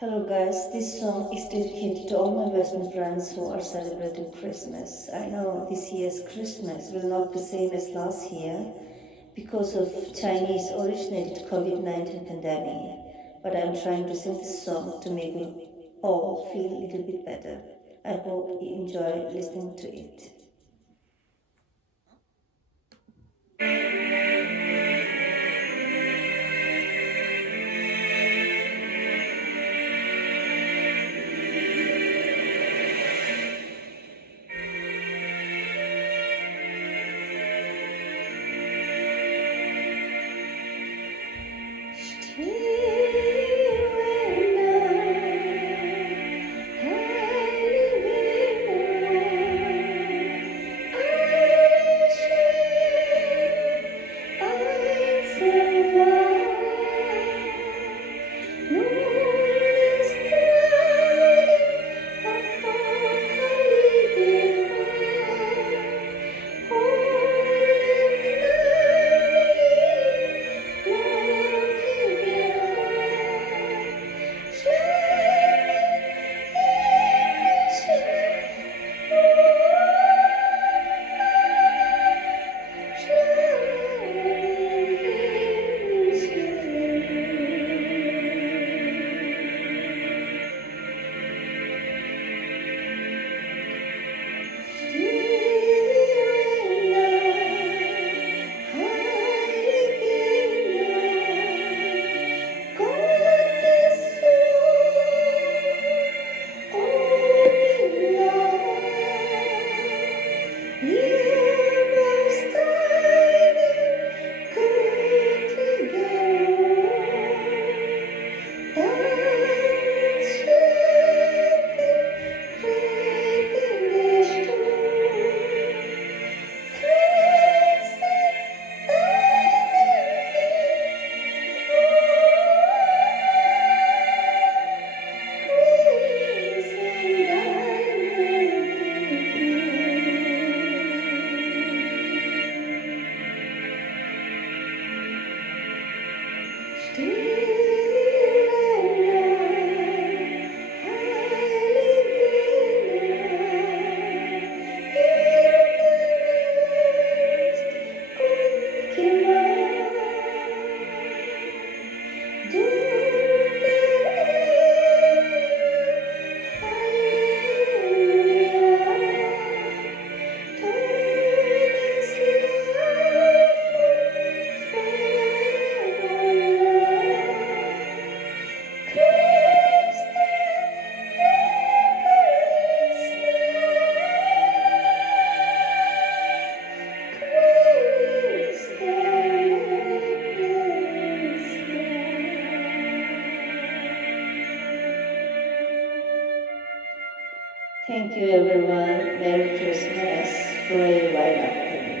Hello guys, this song is dedicated to all my Western friends who are celebrating Christmas. I know this year's Christmas will not be the same as last year because of Chinese originated COVID-19 pandemic, but I'm trying to sing this song to make we all feel a little bit better. I hope you enjoy listening to it. Thank you everyone. Merry Christmas. Forever.